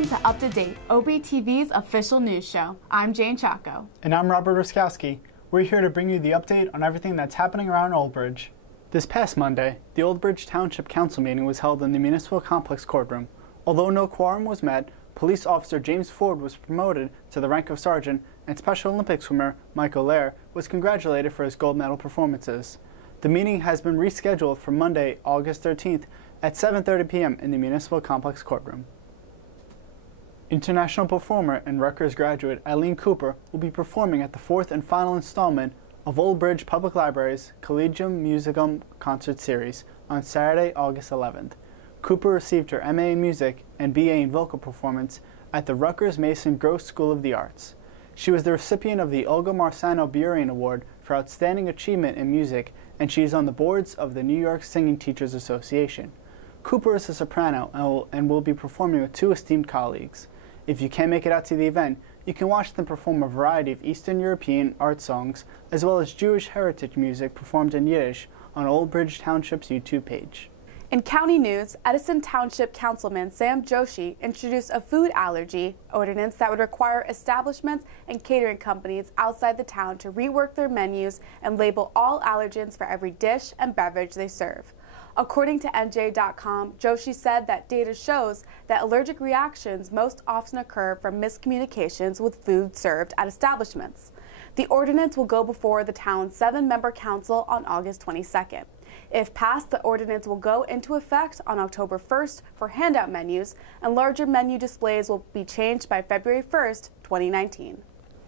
Welcome to Up to Date, OBTV's official news show. I'm Jayne Chaco. And I'm Robert Ruskowski. We're here to bring you the update on everything that's happening around Old Bridge. This past Monday, the Old Bridge Township Council meeting was held in the Municipal Complex courtroom. Although no quorum was met, Police Officer James Ford was promoted to the rank of sergeant, and Special Olympic swimmer Michael Lair was congratulated for his gold medal performances. The meeting has been rescheduled for Monday, August 13th at 7:30 p.m. in the Municipal Complex courtroom. International performer and Rutgers graduate Eileen Cooper will be performing at the fourth and final installment of Old Bridge Public Library's Collegium Musicum Concert Series on Saturday, August 11th. Cooper received her MA in Music and BA in Vocal Performance at the Rutgers Mason Gross School of the Arts. She was the recipient of the Olga Marsano-Burien Award for Outstanding Achievement in Music, and she is on the boards of the New York Singing Teachers Association. Cooper is a soprano and will be performing with two esteemed colleagues. If you can't make it out to the event, you can watch them perform a variety of Eastern European art songs, as well as Jewish heritage music performed in Yiddish on Old Bridge Township's YouTube page. In county news, Edison Township Councilman Sam Joshi introduced a food allergy ordinance that would require establishments and catering companies outside the town to rework their menus and label all allergens for every dish and beverage they serve. According to NJ.com, Joshi said that data shows that allergic reactions most often occur from miscommunications with food served at establishments. The ordinance will go before the town's 7-member council on August 22nd. If passed, the ordinance will go into effect on October 1st for handout menus, and larger menu displays will be changed by February 1st, 2019.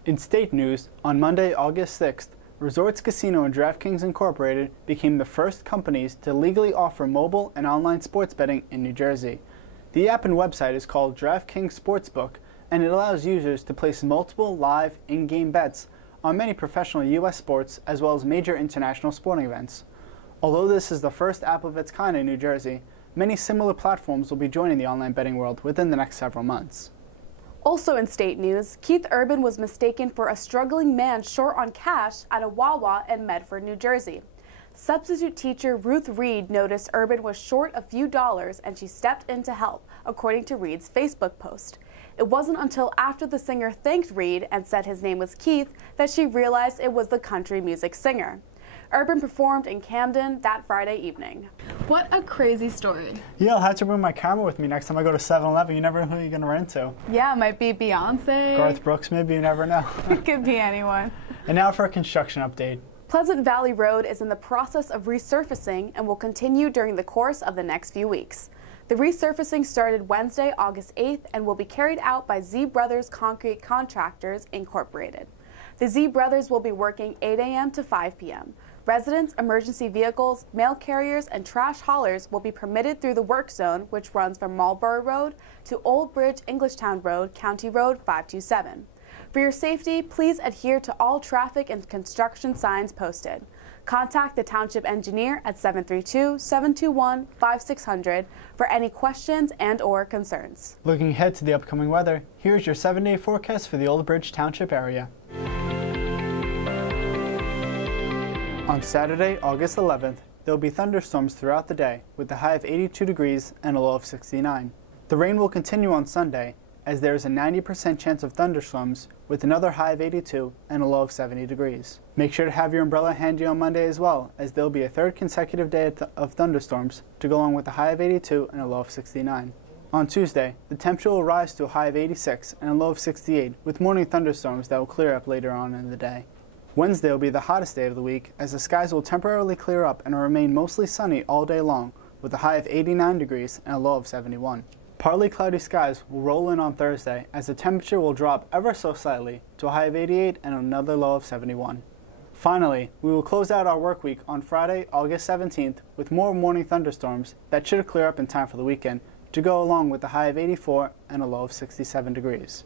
In state news, on Monday, August 6th, Resorts Casino and DraftKings Incorporated became the first companies to legally offer mobile and online sports betting in New Jersey. The app and website is called DraftKings Sportsbook, and it allows users to place multiple live in-game bets on many professional U.S. sports as well as major international sporting events. Although this is the first app of its kind in New Jersey, many similar platforms will be joining the online betting world within the next several months. Also in state news, Keith Urban was mistaken for a struggling man short on cash at a Wawa in Medford, New Jersey. Substitute teacher Ruth Reed noticed Urban was short a few dollars and she stepped in to help, according to Reed's Facebook post. It wasn't until after the singer thanked Reed and said his name was Keith that she realized it was the country music singer. Urban performed in Camden that Friday evening. What a crazy story. Yeah, I'll have to bring my camera with me next time I go to 7-Eleven. You never know who you're going to run into. Yeah, it might be Beyonce. Garth Brooks, maybe. You never know. It could be anyone. And now for a construction update. Pleasant Valley Road is in the process of resurfacing and will continue during the course of the next few weeks. The resurfacing started Wednesday, August 8th, and will be carried out by Z Brothers Concrete Contractors, Incorporated. The Z Brothers will be working 8 a.m. to 5 p.m. Residents, emergency vehicles, mail carriers, and trash haulers will be permitted through the work zone, which runs from Marlborough Road to Old Bridge Englishtown Road, County Road 527. For your safety, please adhere to all traffic and construction signs posted. Contact the Township Engineer at 732-721-5600 for any questions and/or concerns. Looking ahead to the upcoming weather, here's your 7-day forecast for the Old Bridge Township area. On Saturday, August 11th, there will be thunderstorms throughout the day with a high of 82 degrees and a low of 69. The rain will continue on Sunday as there is a 90% chance of thunderstorms with another high of 82 and a low of 70 degrees. Make sure to have your umbrella handy on Monday as well, as there will be a third consecutive day of thunderstorms to go along with a high of 82 and a low of 69. On Tuesday, the temperature will rise to a high of 86 and a low of 68 with morning thunderstorms that will clear up later on in the day. Wednesday will be the hottest day of the week as the skies will temporarily clear up and remain mostly sunny all day long with a high of 89 degrees and a low of 71. Partly cloudy skies will roll in on Thursday as the temperature will drop ever so slightly to a high of 88 and another low of 71. Finally, we will close out our work week on Friday, August 17th with more morning thunderstorms that should clear up in time for the weekend to go along with a high of 84 and a low of 67 degrees.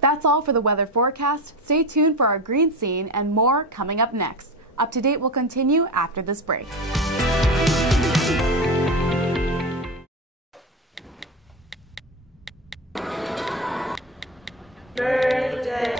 That's all for the weather forecast. Stay tuned for our green scene and more coming up next. Up to Date will continue after this break. Birthday.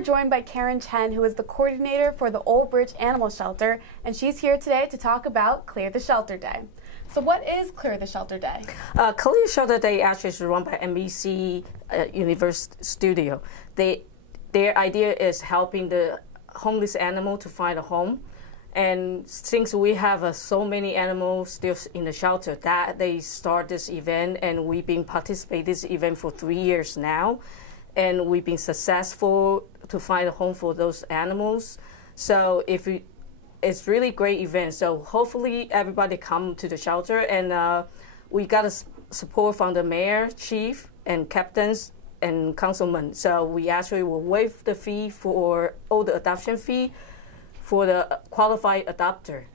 we're joined by Karen Chen, who is the coordinator for the Old Bridge Animal Shelter, and she's here today to talk about Clear the Shelter Day. So what is Clear the Shelter Day? Clear Shelter Day actually is run by NBC Universal Studio. Their idea is helping the homeless animal to find a home. And since we have so many animals still in the shelter, that they start this event, and we've been participating in this event for 3 years now. And we've been successful to find a home for those animals. So it's really great event. So hopefully everybody come to the shelter, and we got a support from the mayor, chief, and captains and councilmen. So we actually will waive the fee for all the adoption fee for the qualified adopter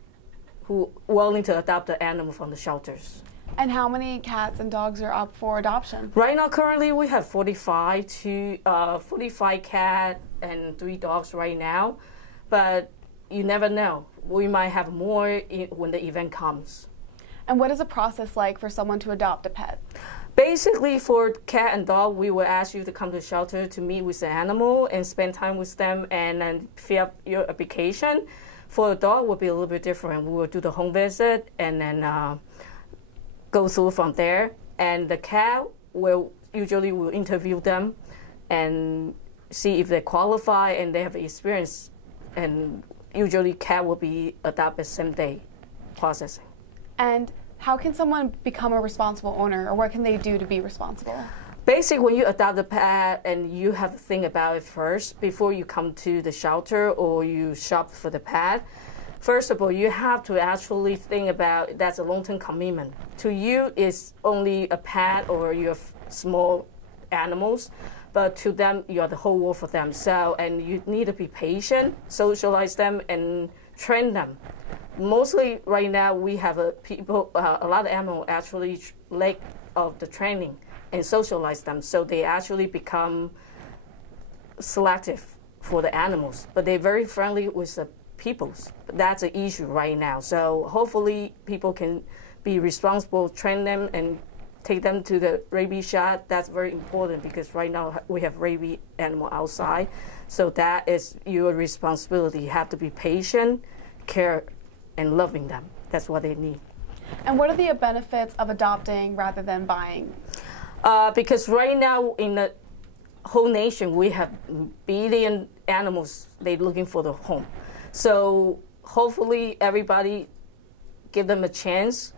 who willing to adopt the animal from the shelters. And how many cats and dogs are up for adoption? Right now, currently, we have 45 cat and 3 dogs right now, but you never know. We might have more when the event comes. And what is the process like for someone to adopt a pet? Basically, for cat and dog, we will ask you to come to the shelter to meet with the animal and spend time with them and then fill up your application. For a dog, it will be a little bit different. We will do the home visit and then go through from there. And the cat will usually will interview them and see if they qualify and they have experience. And usually, cat will be adopted same day processing. And how can someone become a responsible owner, or what can they do to be responsible? Basically, when you adopt a pet, and you have to think about it first before you come to the shelter or you shop for the pet. First of all, you have to actually think about that's a long-term commitment. To you, it's only a pet or your small animals, but to them, you are the whole world for them. So, and you need to be patient, socialize them, and train them. Mostly right now, we have a lot of animals actually lack of the training and socialize them, so they actually become selective for the animals. But they're very friendly with the peoples. That's an issue right now. So hopefully, people can be responsible, train them, and take them to the rabies shot. That's very important because right now we have rabies animal outside. So that is your responsibility. You have to be patient, care, and loving them. That's what they need. And what are the benefits of adopting rather than buying? Because right now in the whole nation, we have billion animals. They're looking for the home. So hopefully everybody give them a chance,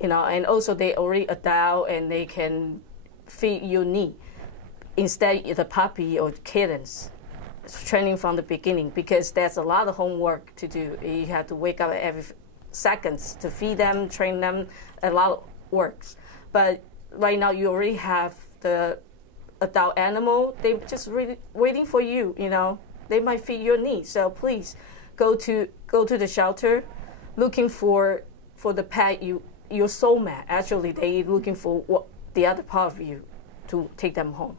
and also they already adopt and they can fit your need instead of the puppy or kittens. Training from the beginning, because there's a lot of homework to do. You have to wake up every seconds to feed them, train them, a lot of works. But right now you already have the adult animal. They're just really waiting for you. They might fit your needs. So please go to the shelter, looking for the pet your soulmate. Actually, they're looking for the other part of you to take them home.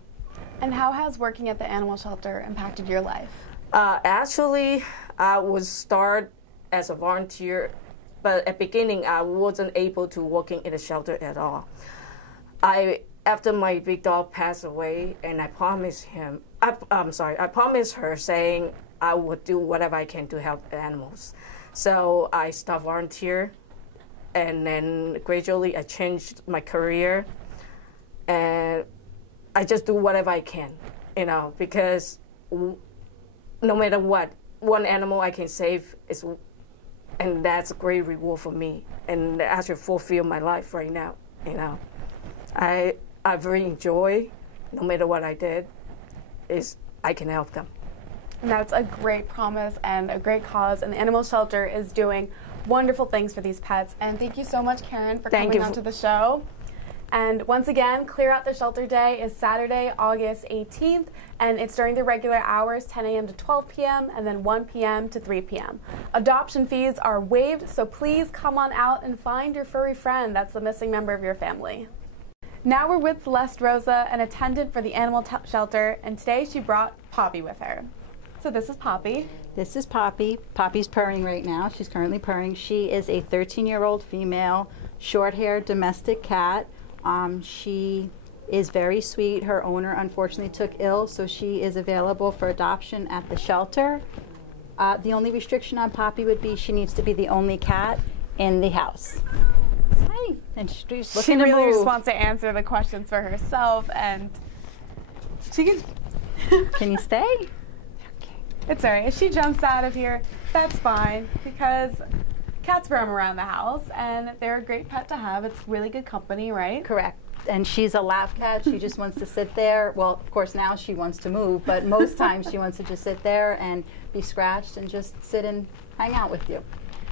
And how has working at the animal shelter impacted your life? Actually, I would start as a volunteer, but at the beginning, I wasn't able to working in the shelter at all. After my big dog passed away, and I promised her saying I would do whatever I can to help animals. So I started volunteer, and then gradually I changed my career, and I just do whatever I can, because no matter what, one animal I can save and that's a great reward for me, and actually fulfill my life right now. I very enjoy, no matter what I did, is I can help them. And that's a great promise and a great cause, and the animal shelter is doing wonderful things for these pets. And thank you so much, Karen, for coming on to the show. And once again, Clear Out the Shelter Day is Saturday, August 18th, and it's during the regular hours, 10 a.m. to 12 p.m., and then 1 p.m. to 3 p.m. Adoption fees are waived, so please come on out and find your furry friend that's the missing member of your family. Now we're with Celeste Rosa, an attendant for the animal shelter, and today she brought Poppy with her. So this is Poppy. This is Poppy. Poppy's purring right now. She's currently purring. She is a 13-year-old female, short-haired domestic cat. She is very sweet. Her owner unfortunately took ill, so she is available for adoption at the shelter. The only restriction on Poppy would be she needs to be the only cat in the house. Hi. And she's looking She to really move. just wants to answer the questions for herself, and she can. Can you stay? It's all right. If she jumps out of here, that's fine, because cats roam around the house, and they're a great pet to have. It's really good company, right? Correct. And she's a lap cat. She just wants to sit there. Well, of course, now she wants to move, but most times she wants to just sit there and be scratched and just sit and hang out with you.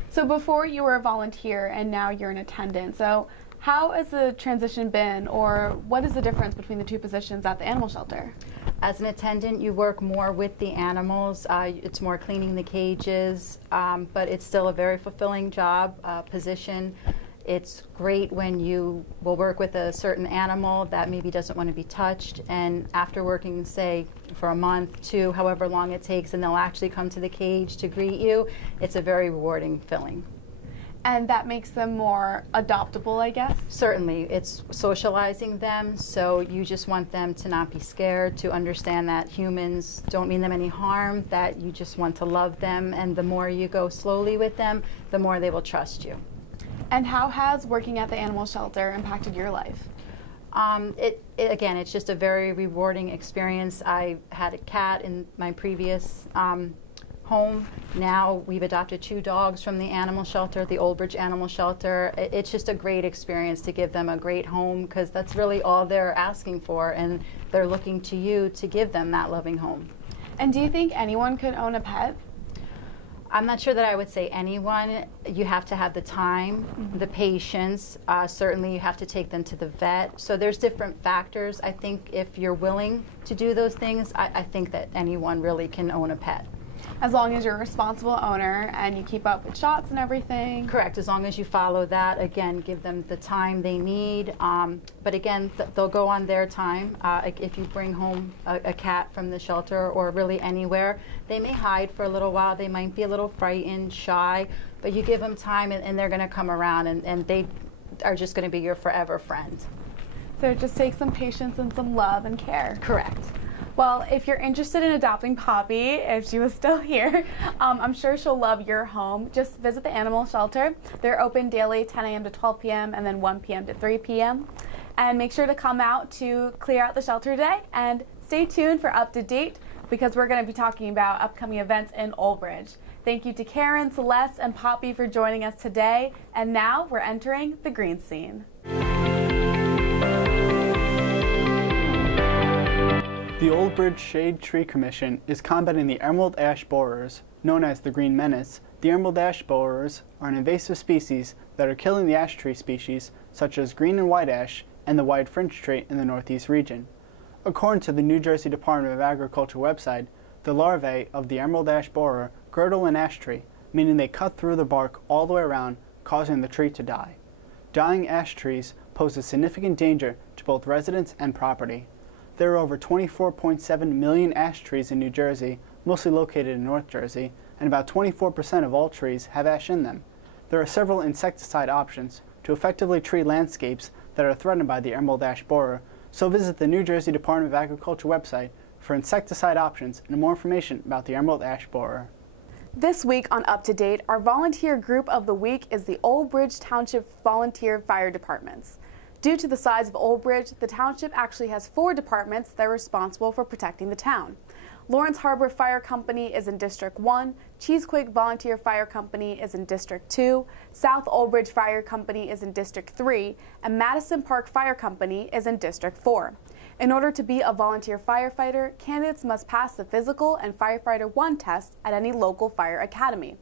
So before you were a volunteer and now you're an attendant. So how has the transition been, or what is the difference between the two positions at the animal shelter? As an attendant, you work more with the animals. It's more cleaning the cages, but it's still a very fulfilling job, position. It's great when you will work with a certain animal that maybe doesn't want to be touched, and after working, say, for a month, 2, however long it takes, and they'll actually come to the cage to greet you, it's a very rewarding feeling. And that makes them more adoptable, I guess? Certainly. It's socializing them, so you just want them to not be scared, to understand that humans don't mean them any harm, that you just want to love them, and the more you go slowly with them, the more they will trust you. And how has working at the animal shelter impacted your life? Again, it's just a very rewarding experience. I had a cat in my previous home. Now we've adopted 2 dogs from the animal shelter, the Old Bridge Animal Shelter. It's just a great experience to give them a great home, because that's really all they're asking for, and they're looking to you to give them that loving home. And do you think anyone could own a pet? I'm not sure that I would say anyone. You have to have the time, the patience. Certainly you have to take them to the vet. So there's different factors. I think if you're willing to do those things, I think that anyone really can own a pet. As long as you're a responsible owner and you keep up with shots and everything. Correct. As long as you follow that, again, give them the time they need. But again, they'll go on their time. If you bring home a cat from the shelter or really anywhere, they may hide for a little while. They might be a little frightened, shy, but you give them time and they're going to come around, and they are just going to be your forever friend. So it just takes some patience and some love and care. Correct. Well, if you're interested in adopting Poppy, if she was still here, I'm sure she'll love your home. Just visit the animal shelter. They're open daily 10 a.m. to 12 p.m. and then 1 p.m. to 3 p.m. And make sure to come out to clear out the shelter today, and stay tuned for Up to Date, because we're going to be talking about upcoming events in Old Bridge. Thank you to Karen, Celeste, and Poppy for joining us today. And now we're entering the green scene. The Old Bridge Shade Tree Commission is combating the emerald ash borers, known as the green menace. The emerald ash borers are an invasive species that are killing the ash tree species such as green and white ash and the wide fringe tree in the northeast region. According to the New Jersey Department of Agriculture website, the larvae of the emerald ash borer girdle an ash tree, meaning they cut through the bark all the way around, causing the tree to die. Dying ash trees pose a significant danger to both residents and property. There are over 24.7 million ash trees in New Jersey, mostly located in North Jersey, and about 24% of all trees have ash in them. There are several insecticide options to effectively treat landscapes that are threatened by the emerald ash borer, so visit the New Jersey Department of Agriculture website for insecticide options and more information about the emerald ash borer. This week on Up to Date, our volunteer group of the week is the Old Bridge Township Volunteer Fire Departments. Due to the size of Old Bridge, the township actually has 4 departments that are responsible for protecting the town. Lawrence Harbor Fire Company is in District 1, Cheesequake Volunteer Fire Company is in District 2, South Old Bridge Fire Company is in District 3, and Madison Park Fire Company is in District 4. In order to be a volunteer firefighter, candidates must pass the Physical and Firefighter 1 test at any local fire academy.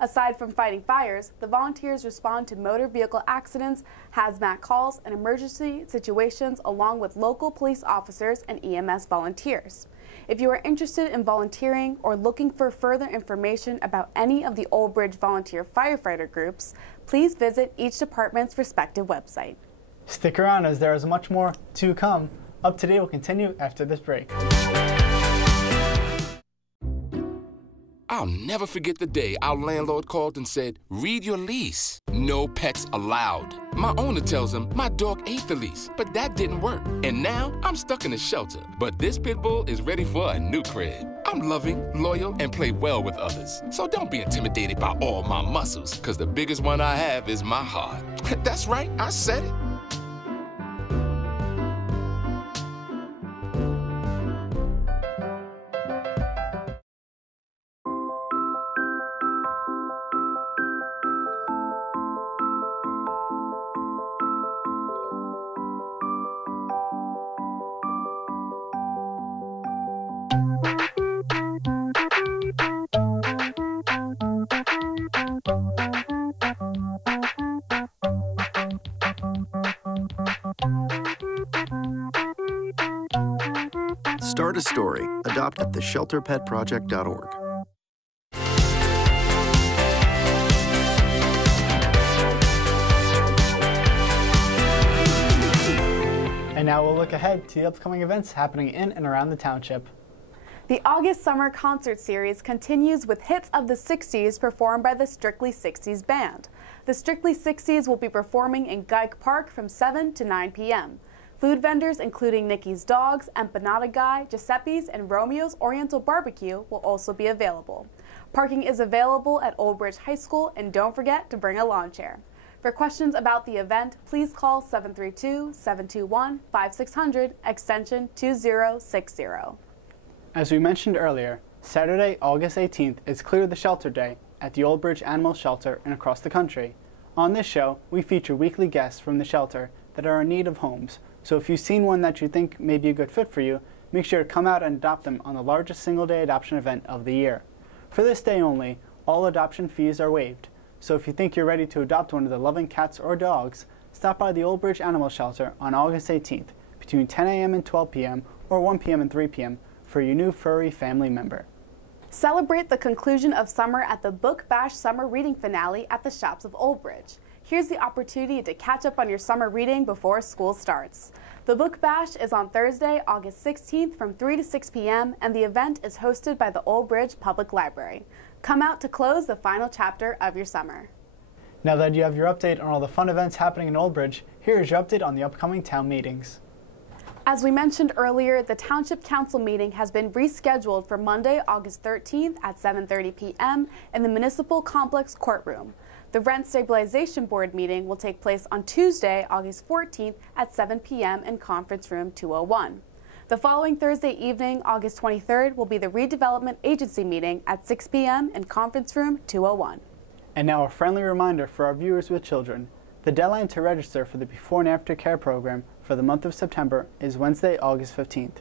Aside from fighting fires, the volunteers respond to motor vehicle accidents, hazmat calls, and emergency situations along with local police officers and EMS volunteers. If you are interested in volunteering or looking for further information about any of the Old Bridge volunteer firefighter groups, please visit each department's respective website. Stick around as there is much more to come. Up to Date will continue after this break. I'll never forget the day our landlord called and said, "Read your lease. No pets allowed." My owner tells him my dog ate the lease, but that didn't work. And now I'm stuck in a shelter. But this pit bull is ready for a new crib. I'm loving, loyal, and play well with others. So don't be intimidated by all my muscles, because the biggest one I have is my heart. That's right, I said it. Start a story. Adopt at theshelterpetproject.org. And now we'll look ahead to the upcoming events happening in and around the township. The August Summer Concert Series continues with hits of the 60s performed by the Strictly 60s Band. The Strictly 60s will be performing in Guyk Park from 7 to 9 p.m. Food vendors including Nikki's Dogs, Empanada Guy, Giuseppe's, and Romeo's Oriental Barbecue will also be available. Parking is available at Old Bridge High School, and don't forget to bring a lawn chair. For questions about the event, please call 732-721-5600, extension 2060. As we mentioned earlier, Saturday, August 18th is Clear the Shelter Day at the Old Bridge Animal Shelter and across the country. On this show, we feature weekly guests from the shelter that are in need of homes. So if you've seen one that you think may be a good fit for you, make sure to come out and adopt them on the largest single-day adoption event of the year. For this day only, all adoption fees are waived. So if you think you're ready to adopt one of the loving cats or dogs, stop by the Old Bridge Animal Shelter on August 18th between 10 a.m. and 12 p.m. or 1 p.m. and 3 p.m. for your new furry family member. Celebrate the conclusion of summer at the Book Bash Summer Reading Finale at the Shops of Old Bridge. Here's the opportunity to catch up on your summer reading before school starts. The Book Bash is on Thursday, August 16th from 3 to 6 p.m. and the event is hosted by the Old Bridge Public Library. Come out to close the final chapter of your summer. Now that you have your update on all the fun events happening in Old Bridge, here is your update on the upcoming town meetings. As we mentioned earlier, the Township Council meeting has been rescheduled for Monday, August 13th at 7:30 p.m. in the Municipal Complex Courtroom. The Rent Stabilization Board meeting will take place on Tuesday, August 14th at 7 p.m. in Conference Room 201. The following Thursday evening, August 23rd, will be the Redevelopment Agency meeting at 6 p.m. in Conference Room 201. And now a friendly reminder for our viewers with children. The deadline to register for the Before and After Care program for the month of September is Wednesday, August 15th.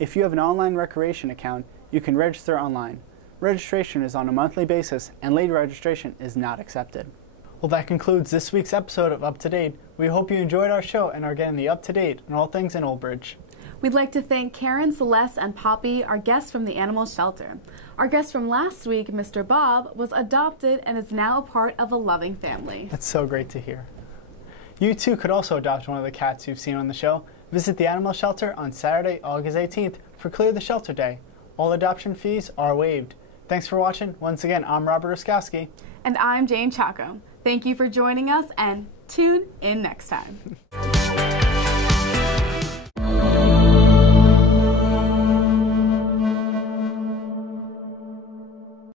If you have an online recreation account, you can register online. Registration is on a monthly basis, and late registration is not accepted. Well, that concludes this week's episode of Up to Date. We hope you enjoyed our show and are getting the up to date on all things in Old Bridge. We'd like to thank Karen, Celeste, and Poppy, our guests from the animal shelter. Our guest from last week, Mr. Bob, was adopted and is now a part of a loving family. That's so great to hear. You too could also adopt one of the cats you've seen on the show. Visit the animal shelter on Saturday, August 18th for Clear the Shelter Day. All adoption fees are waived. Thanks for watching. Once again, I'm Robert Oskowski. And I'm Jane Chaco. Thank you for joining us and tune in next time.